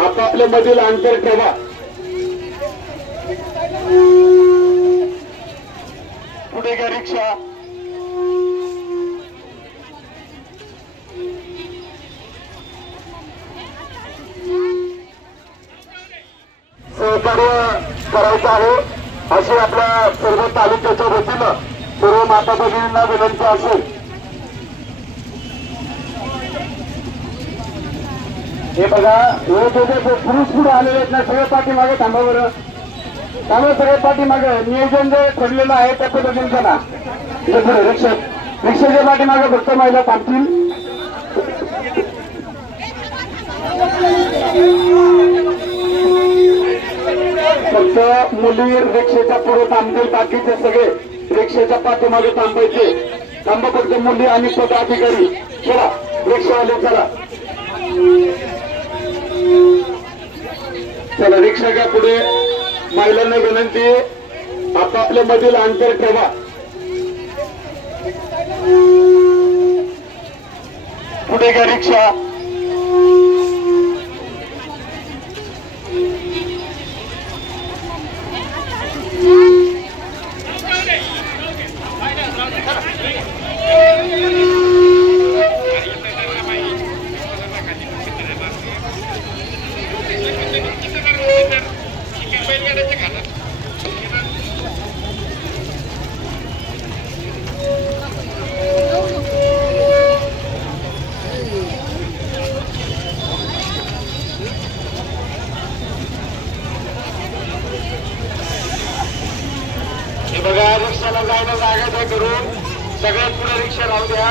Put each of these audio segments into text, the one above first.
आपापल्या मधील अंतर ठेवा. पुढे घ्या रिक्षा. सहकार्य करायचं आहे. अशी आपल्या सर्व तालुक्याच्या वतीनं सर्व माता भगिनींना विनंती असेल. हे बघा दोघे पुरुष पुढे आलेले आहेत ना सगळे पाठीमागे थांबा बरं. थांबा सगळे पाठीमागे. नियोजन जे ठरलेलं आहे त्या पद्धतीने चला. रिक्षक रिक्षेच्या रिक्षाच्या पाठीमागे फक्त महिला थांबतील. फक्त मुली रिक्षेच्या पुढे थांबतील बाकीचे सगळे रिक्षेच्या पाठीमागे थांबायचे. थांबा फक्त मुली आणि पदाधिकारी. चला रिक्षावाले चला. चला पुढे महिलांना विनंती आपापल्या मधील अंतर ठेवा. पुढे का रिक्षा हे बघा रिक्षाला जायला जागा द्या करून सगळ्यात पुढे रिक्षा राहू द्या.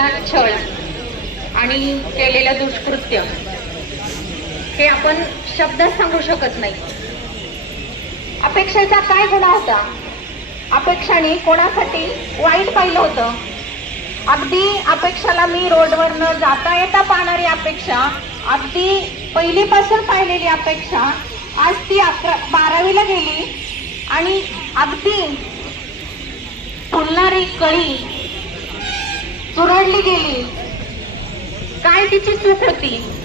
केलेला छळ आणि केलेलं दुष्कृत्य. हे आपण शब्दात सांगू शकत नाही. अपेक्षेचा काय गुन्हा होता? अपेक्षाने कोणासाठी वाईट पाहिलं होतं? अगदी अपेक्षाला मी रोडवरनं जाता येता पाहणारी अपेक्षा अगदी पहिलीपासून पाहिलेली अपेक्षा आज ती अकरा बारावीला गेली आणि अगदी फुलणारी कळी चुरडली गेली. काय तिची चूक होती?